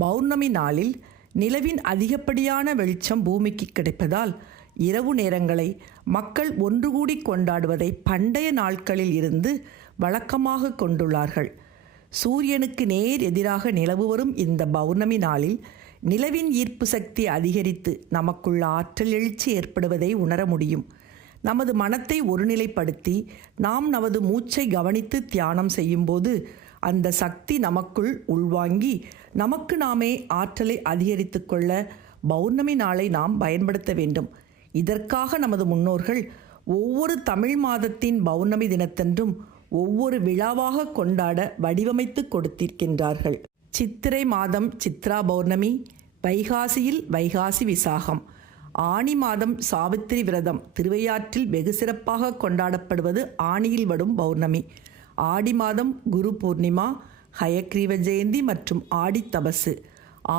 பௌர்ணமி நாளில் நிலவின் அதிகப்படியான வெளிச்சம் பூமிக்கு கிடைப்பதால் இரவு நேரங்களை மக்கள் ஒன்று கூடி கொண்டாடுவதை பண்டைய நாட்களில் இருந்து வழக்கமாக கொண்டுள்ளார்கள். சூரியனுக்கு நேர் எதிராக நிலவு வரும் இந்த பௌர்ணமி நாளில் நிலவின் ஈர்ப்பு சக்தி அதிகரித்து நமக்குள்ள ஆற்றல் எழுச்சி ஏற்படுவதை உணர முடியும். நமது மனத்தை ஒருநிலைப்படுத்தி நாம் நமது மூச்சை கவனித்து தியானம் செய்யும்போது அந்த சக்தி நமக்குள் உள்வாங்கி நமக்கு நாமே ஆற்றலை அதிகரித்து கொள்ள பௌர்ணமி நாளை நாம் பயன்படுத்த வேண்டும். இதற்காக நமது முன்னோர்கள் ஒவ்வொரு தமிழ் மாதத்தின் பௌர்ணமி தினத்தன்றும் ஒவ்வொரு விழாவாக கொண்டாட வடிவமைத்து கொடுத்திருக்கின்றார்கள். சித்திரை மாதம் சித்ரா பௌர்ணமி, வைகாசியில் வைகாசி விசாகம், ஆனி மாதம் சாவித்திரி விரதம் திருவையாற்றில் வெகு சிறப்பாக கொண்டாடப்படுவது ஆனியில் வரும் பௌர்ணமி, ஆடி மாதம் குரு பூர்ணிமா, ஹயக்ரீவ ஜெயந்தி மற்றும் ஆடி தபசு,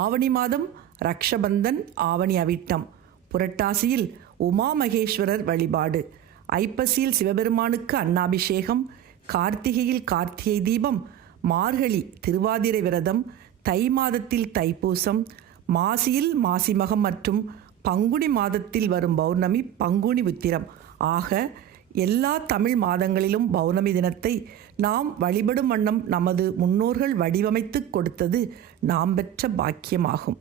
ஆவணி மாதம் ரக்ஷபந்தன், ஆவணி அவிட்டம், புரட்டாசியில் உமா மகேஸ்வரர் வழிபாடு, ஐப்பசியில் சிவபெருமானுக்கு அன்னாபிஷேகம், கார்த்திகையில் கார்த்திகை தீபம், மார்கழி திருவாதிரை விரதம், தை மாதத்தில் தைப்பூசம், மாசியில் மாசிமகம் மற்றும் பங்குனி மாதத்தில் வரும் பௌர்ணமி பங்குனி உத்திரம் ஆக எல்லா தமிழ் மாதங்களிலும் பௌர்ணமி தினத்தை நாம் வழிபடும் வண்ணம் நமது முன்னோர்கள் வடிவமைத்து கொடுத்தது நாம் பெற்ற பாக்கியமாகும்.